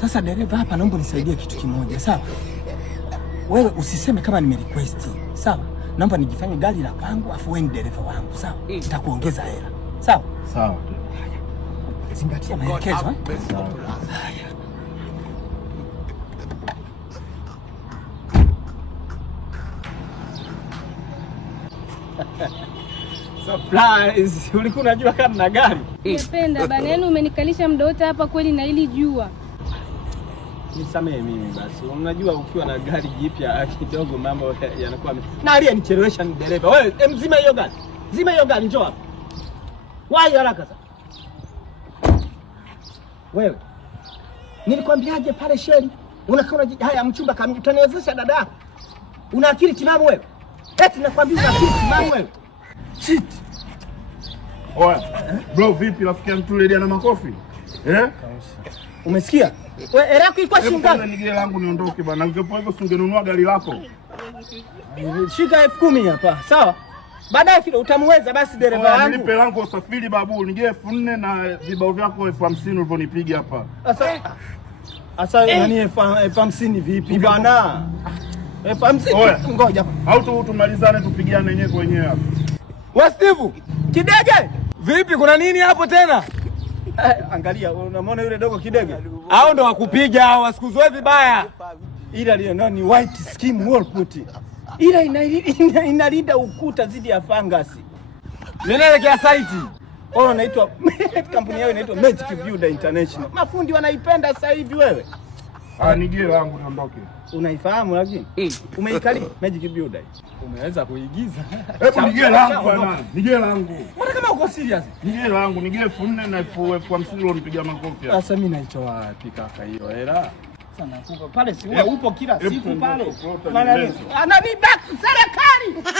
Sasa dereva hapa, naomba nisaidie kitu kimoja, sawa? Wewe usiseme kama nimerequest, sawa? Naomba nijifanye gari la kwangu afu wewe ni dereva wangu, sawa? Nitakuongeza hela. Sawa? Sawa. Zingatia maelekezo, Sawa. Haya. Surprise! Ulikuwa unajua kama na gari? Napenda bana, yaani umenikalisha muda wote hapa kweli na ili jua. Nisamee mimi basi. Unajua ukiwa na gari jipya kidogo mambo yanakuwa na aliyenichelewesha ni dereva. Wewe mzima hiyo gari. Zima hiyo gari, njoo hapa. Wahi haraka sasa. Wewe. Nilikwambiaje pale sheri? Unakaa haya mchumba kama utaniwezesha dada. Una akili timamu wewe? Eti nakwambia una akili timamu wewe. Shit. Oya, bro vipi rafiki yangu tule ana makofi? Umesikia? Wewe era yako iko shilingi ngapi? Nigele langu niondoke bana. Ungepo hivyo usingenunua gari lako. Shika 10,000 hapa, sawa? Baadaye kile utamweza basi dereva wangu. Nilipe langu usafiri babu, nigele 4,000 na vibao vyako 50,000 ulivyonipiga hapa. Asa nani 50,000 vipi bana? 50,000 ngoja. Au tumalizane tupigiane wenyewe kwa wenyewe hapa. Wa Steve, Kidege! vipi kuna nini hapo tena? Angalia, unamwona yule dogo Kidege? Hao ndo wakupiga hao, wasikuzoe vibaya. Ila ile ni white skim wall putty. Ila inalinda ukuta dhidi ya fangasi. Ninaelekea site. Wao inaitwa kampuni yao inaitwa Magic Builder International. Mafundi wanaipenda sasa hivi wewe. Nigele langu niondoke. Unaifahamu lakini? Umeikali Magic Builder. Umeweza kuigiza. Hebu nigele langu bwana. Nigele langu. Mbona kama uko serious? Nigele langu, nigele 4,000 na 50,000 ulionipiga makofi. Sasa mimi naitoa wapi kaka hiyo hela? Sana kuko pale si wewe upo kila siku pale. Ananibaki serikali.